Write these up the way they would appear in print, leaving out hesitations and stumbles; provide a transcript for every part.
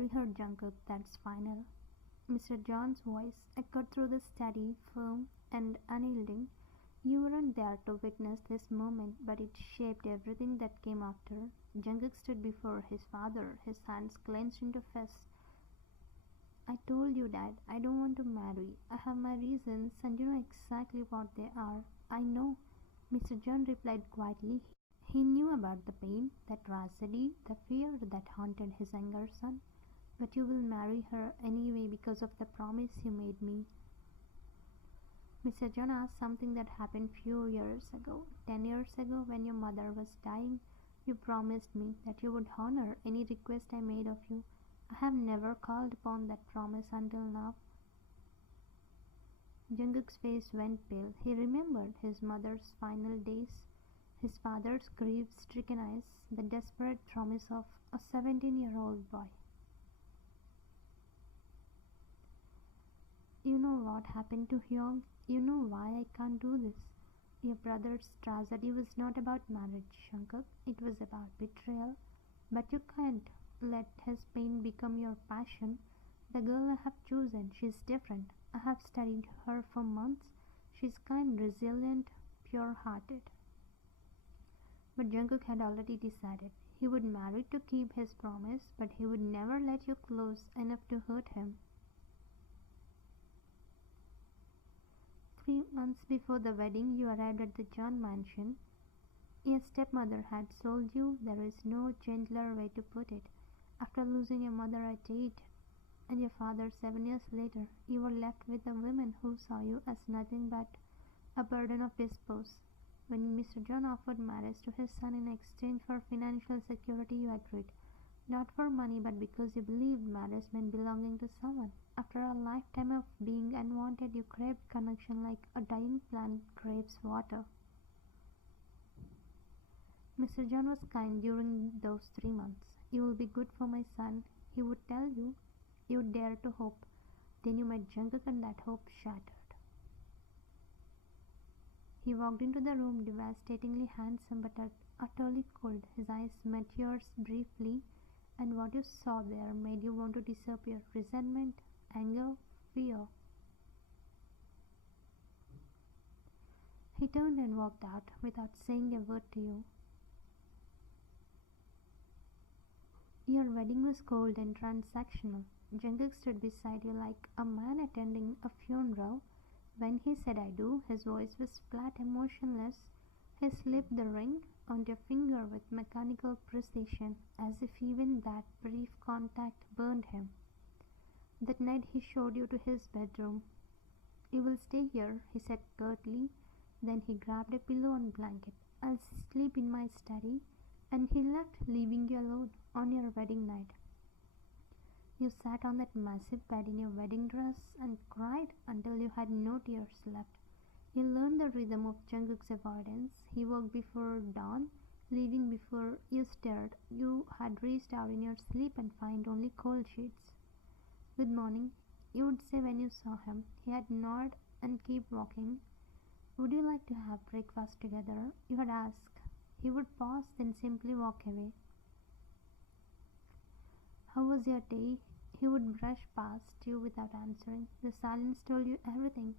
marry her, Jungkook, that's final." Mr. John's voice echoed through the steady, firm, and unyielding. "You weren't there to witness this moment, but it shaped everything that came after." Jungkook stood before his father, his hands clenched into fists. "I told you, Dad, I don't want to marry. I have my reasons, and you know exactly what they are." "I know," Mr. John replied quietly. He knew about the pain, the tragedy, the fear that haunted his younger son. "But you will marry her anyway because of the promise you made me." Mr. John asked something that happened few years ago. 10 years ago, when your mother was dying, you promised me that you would honor any request I made of you. I have never called upon that promise until now." Jungkook's face went pale. He remembered his mother's final days, his father's grief-stricken eyes, the desperate promise of a 17-year-old boy. "You know what happened to Hyung? You know why I can't do this. Your brother's tragedy was not about marriage, Jungkook. It was about betrayal. But you can't let his pain become your passion. The girl I have chosen, she's different. I have studied her for months. She's kind, resilient, pure-hearted." But Jungkook had already decided. He would marry to keep his promise, but he would never let you close enough to hurt him. 3 months before the wedding, you arrived at the John mansion. Your stepmother had told you, there is no gentler way to put it. After losing your mother at 8 and your father 7 years later, you were left with a woman who saw you as nothing but a burden of dispose. When Mr. John offered marriage to his son in exchange for financial security, you agreed. Not for money, but because you believed marriage meant belonging to someone. After a lifetime of being unwanted, you craved connection like a dying plant craves water. Mr. John was kind during those 3 months. "You will be good for my son," he would tell you. You dared to hope. Then you met Jungkook and that hope shattered. He walked into the room, devastatingly handsome but utterly cold. His eyes met yours briefly, and what you saw there made you want to disappear. Resentment, anger, fear. He turned and walked out without saying a word to you. Your wedding was cold and transactional. Jungkook stood beside you like a man attending a funeral. When he said "I do," his voice was flat, emotionless. He slipped the ring onto your finger with mechanical precision, as if even that brief contact burned him. That night he showed you to his bedroom. "You will stay here," he said curtly. Then he grabbed a pillow and blanket. "I'll sleep in my study," and he left, leaving you alone on your wedding night. You sat on that massive bed in your wedding dress and cried until you had no tears left. You learned the rhythm of Jungkook's avoidance. He woke before dawn, leaving before you stirred. You had reached out in your sleep and find only cold sheets. "Good morning," you would say when you saw him. He had nod and keep walking. "Would you like to have breakfast together?" you had asked. He would pause, then simply walk away. "How was your day?" He would brush past you without answering. The silence told you everything.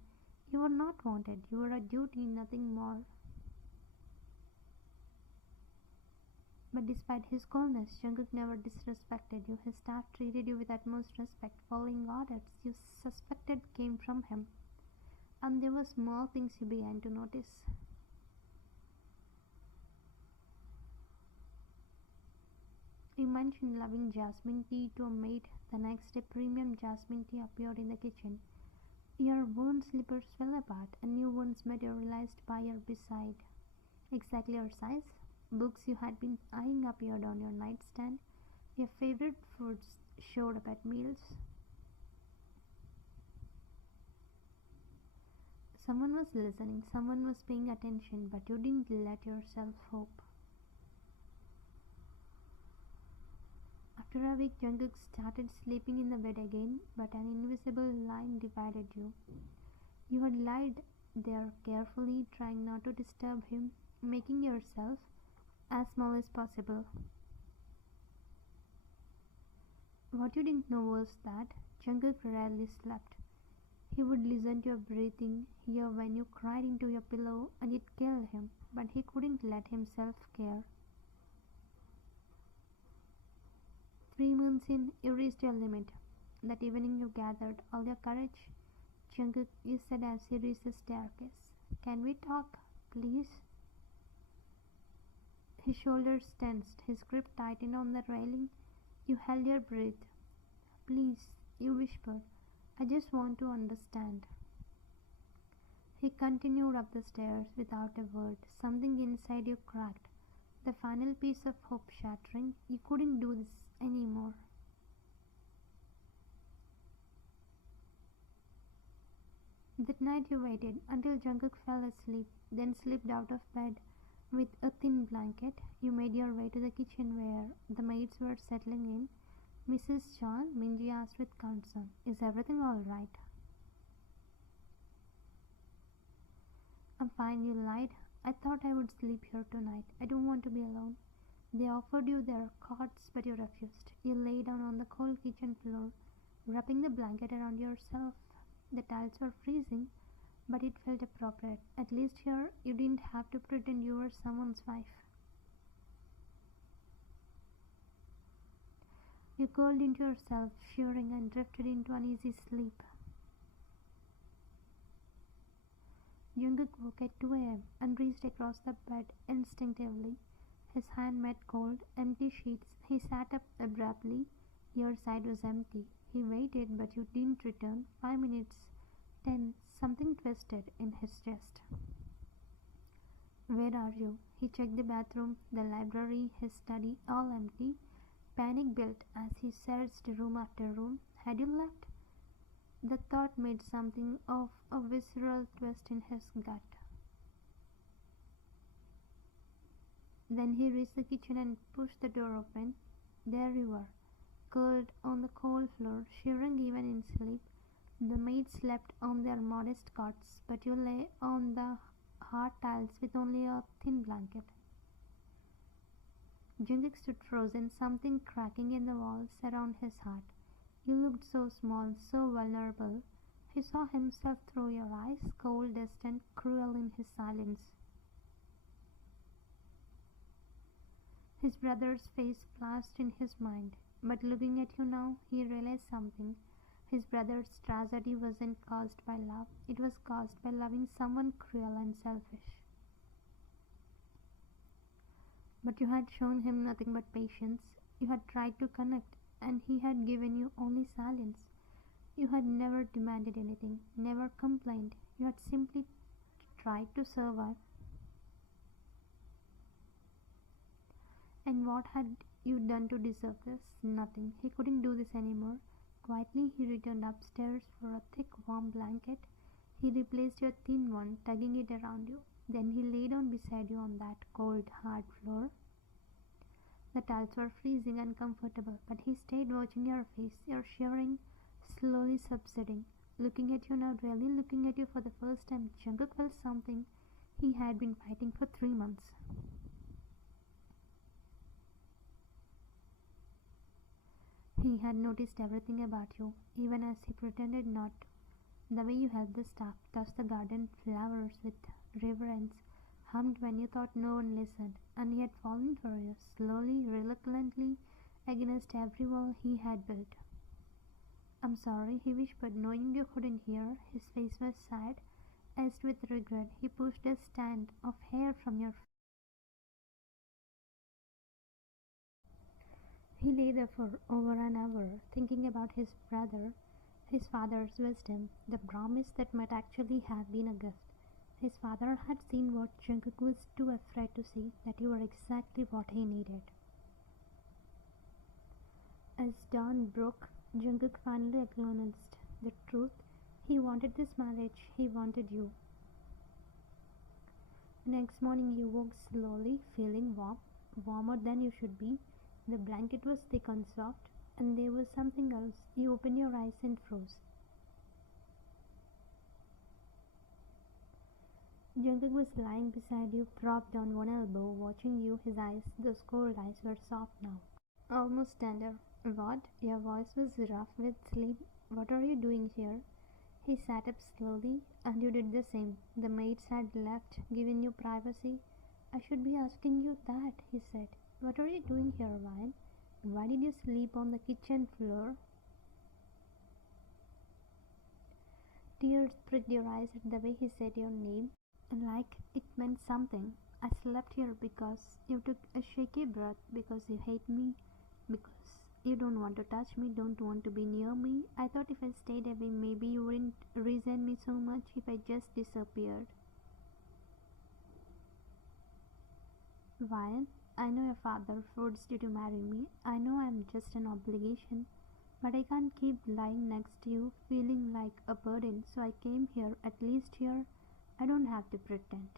You were not wanted. You were a duty, nothing more. But despite his coldness, Jungkook never disrespected you. His staff treated you with utmost respect, following orders you suspected came from him. And there were small things you began to notice. You mentioned loving jasmine tea to a maid. The next day, premium jasmine tea appeared in the kitchen. Your worn slippers fell apart. A new ones materialized by your beside. Exactly your size. Books you had been eyeing appeared on your nightstand. Your favorite foods showed up at meals. Someone was listening, someone was paying attention, but you didn't let yourself hope. After a week, Jungkook started sleeping in the bed again, but an invisible line divided you. You had lied there carefully, trying not to disturb him, making yourself as small as possible. What you didn't know was that Jungkook rarely slept. He would listen to your breathing, hear when you cried into your pillow, and it killed him, but he couldn't let himself care. 3 months in, you reached your limit. That evening you gathered all your courage. Jungkook, you said as he reached the staircase. Can we talk, please? His shoulders tensed, his grip tightened on the railing. You held your breath. Please, you whispered. I just want to understand. He continued up the stairs without a word. Something inside you cracked. The final piece of hope shattering. You couldn't do this anymore. That night you waited until Jungkook fell asleep, then slipped out of bed with a thin blanket. You made your way to the kitchen where the maids were settling in. Mrs. John, Minji asked with concern, Is everything all right? I'm fine, you lied. I thought I would sleep here tonight. I don't want to be alone. They offered you their cots, but you refused. You lay down on the cold kitchen floor, wrapping the blanket around yourself. The tiles were freezing, but it felt appropriate. At least here, you didn't have to pretend you were someone's wife. You curled into yourself, shivering, and drifted into uneasy sleep. Jungkook woke at 2 a.m. and reached across the bed instinctively. His hand met cold, empty sheets. He sat up abruptly. Your side was empty. He waited, but you didn't return. 5 minutes. 10. Something twisted in his chest. Where are you? He checked the bathroom, the library, his study, all empty. Panic built as he searched room after room. Had you left? The thought made something of a visceral twist in his gut. Then he reached the kitchen and pushed the door open. There you were, curled on the cold floor, shivering even in sleep. The maids slept on their modest cots, but you lay on the hard tiles with only a thin blanket. Jungkook stood frozen, something cracking in the walls around his heart. You looked so small, so vulnerable. He saw himself through your eyes, cold, distant, cruel in his silence. His brother's face flashed in his mind, but looking at you now, he realized something. His brother's tragedy wasn't caused by love, it was caused by loving someone cruel and selfish. But you had shown him nothing but patience. You had tried to connect, and he had given you only silence. You had never demanded anything, never complained. You had simply tried to survive. And what had you done to deserve this? Nothing. He couldn't do this anymore. Quietly, he returned upstairs for a thick, warm blanket. He replaced your thin one, tugging it around you. Then he lay down beside you on that cold, hard floor. The tiles were freezing, uncomfortable, but he stayed watching your face, your shivering, slowly subsiding. Looking at you now, really looking at you for the first time, Jungkook felt something he had been fighting for 3 months. He had noticed everything about you, even as he pretended not. The way you held the staff, touched the garden flowers with reverence, hummed when you thought no one listened, and he had fallen for you, slowly, reluctantly, against every wall he had built. I'm sorry, he whispered, knowing you couldn't hear. His face was sad, edged with regret. He pushed a strand of hair from your face. He lay there for over an hour, thinking about his brother, his father's wisdom, the promise that might actually have been a gift. His father had seen what Jungkook was too afraid to see, that you were exactly what he needed. As dawn broke, Jungkook finally acknowledged the truth. He wanted this marriage. He wanted you. Next morning you woke slowly, feeling warm, warmer than you should be. The blanket was thick and soft, and there was something else. You opened your eyes and froze. Jungkook was lying beside you, propped on one elbow, watching you. His eyes, those cold eyes, were soft now, almost tender. What? Your voice was rough with sleep. What are you doing here? He sat up slowly, and you did the same. The maids had left, given you privacy. I should be asking you that, he said. What are you doing here, Ryan? Why did you sleep on the kitchen floor? Tears pricked your eyes at the way he said your name, like it meant something. I slept here because you took a shaky breath, because you hate me, because you don't want to touch me, don't want to be near me. I thought if I stayed away, maybe you wouldn't resent me so much if I just disappeared. Ryan, I know your father forced you to marry me. I know I'm just an obligation. But I can't keep lying next to you, feeling like a burden, so I came here. At least here, I don't have to pretend.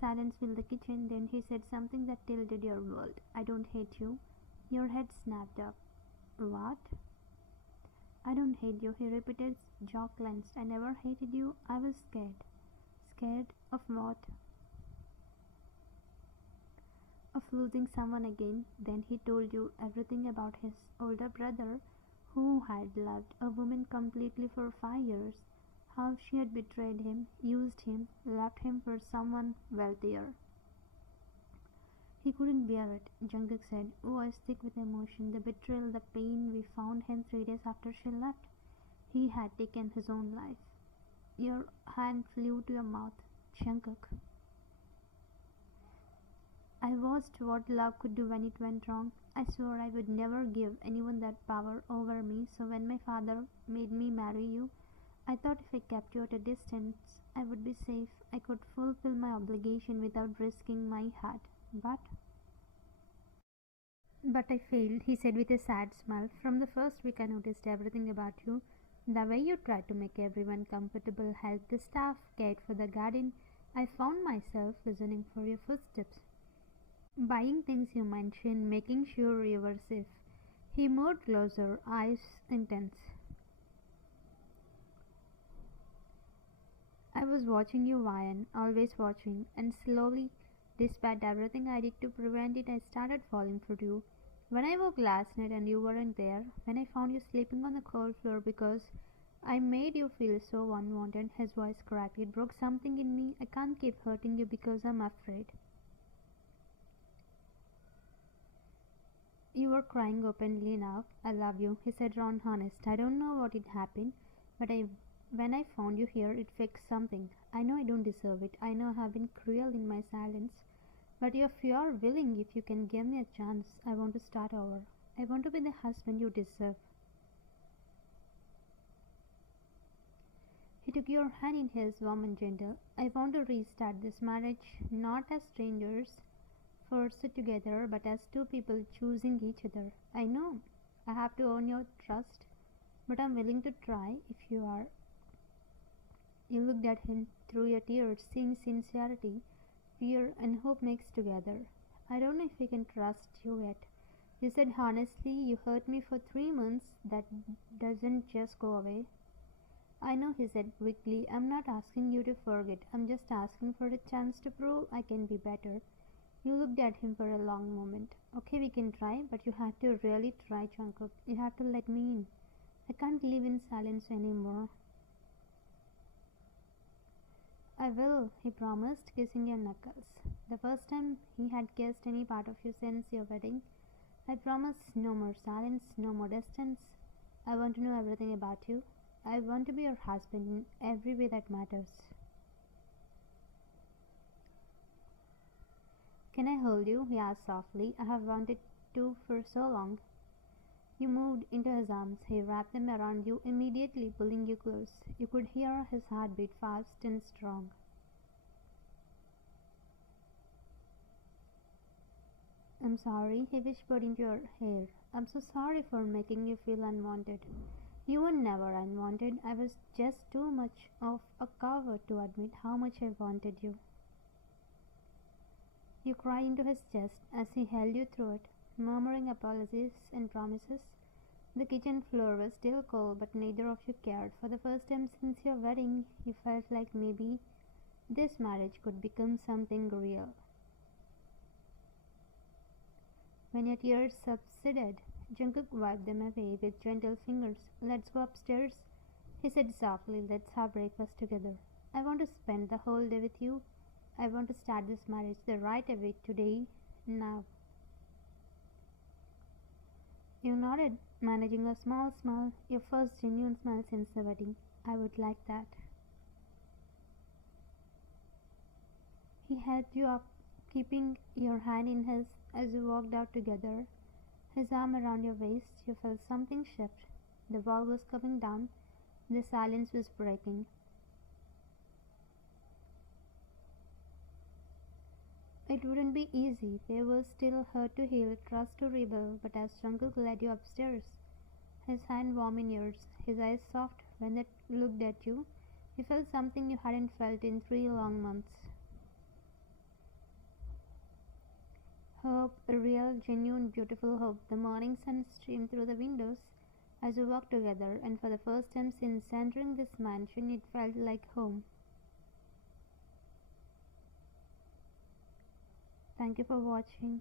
Silence filled the kitchen, then he said something that tilted your world. I don't hate you. Your head snapped up. What? I don't hate you, he repeated, jaw clenched. I never hated you. I was scared. Scared of what? Of losing someone again. Then he told you everything about his older brother, who had loved a woman completely for 5 years, how she had betrayed him, used him, left him for someone wealthier. He couldn't bear it, Jungkook said, voice thick with emotion. The betrayal, the pain. We found him 3 days after she left. He had taken his own life. Your hand flew to your mouth. Jungkook. I watched what love could do when it went wrong. I swore I would never give anyone that power over me, so when my father made me marry you, I thought if I kept you at a distance, I would be safe. I could fulfill my obligation without risking my heart. But I failed, he said with a sad smile. From the first week I noticed everything about you. The way you tried to make everyone comfortable, helped the staff, cared for the garden. I found myself listening for your footsteps, buying things you mentioned, making sure you were safe. He moved closer, eyes intense. I was watching you, Ryan, always watching, and slowly, despite everything I did to prevent it, I started falling for you. When I woke last night and you weren't there, when I found you sleeping on the cold floor because I made you feel so unwanted, his voice cracked. It broke something in me. I can't keep hurting you because I'm afraid. You were crying openly now. I love you, he said, round honest. I don't know what had happened, but when I found you here, it fixed something. I know I don't deserve it. I know I have been cruel in my silence. But if you are willing, if you can give me a chance, I want to start over. I want to be the husband you deserve. He took your hand in his, warm and gentle. I want to restart this marriage, not as strangers, forced together, but as two people choosing each other. I know I have to earn your trust, but I'm willing to try if you are. You looked at him through your tears, seeing sincerity, fear, and hope mixed together. I don't know if I can trust you yet. You said honestly, you hurt me for 3 months. That doesn't just go away. I know, he said quickly. I'm not asking you to forget. I'm just asking for a chance to prove I can be better. You looked at him for a long moment. Okay, we can try, but you have to really try, Jungkook. You have to let me in. I can't live in silence anymore. I will, he promised, kissing your knuckles. The first time he had kissed any part of you since your wedding. I promise no more silence, no more distance. I want to know everything about you. I want to be your husband in every way that matters. Can I hold you? He asked softly. I have wanted to for so long. You moved into his arms. He wrapped them around you, immediately pulling you close. You could hear his heart beat fast and strong. I'm sorry, he whispered into your hair. I'm so sorry for making you feel unwanted. You were never unwanted. I was just too much of a coward to admit how much I wanted you. You cried into his chest as he held you through it, murmuring apologies and promises. The kitchen floor was still cold, but neither of you cared. For the first time since your wedding, you felt like maybe this marriage could become something real. When your tears subsided, Jungkook wiped them away with gentle fingers. "Let's go upstairs," he said softly. "Let's have breakfast together. I want to spend the whole day with you. I want to start this marriage the right way today, now." You nodded, managing a small smile, your first genuine smile since the wedding. "I would like that." He helped you up, keeping your hand in his as you walked out together, his arm around your waist. You felt something shift. The wall was coming down, the silence was breaking. It wouldn't be easy. There was still hurt to heal, trust to rebuild, but as Jungkook led you upstairs, his hand warm in yours, his eyes soft when they looked at you, you felt something you hadn't felt in 3 long months. Hope, a real, genuine, beautiful hope. The morning sun streamed through the windows as you walked together, and for the first time since entering this mansion, it felt like home. Thank you for watching.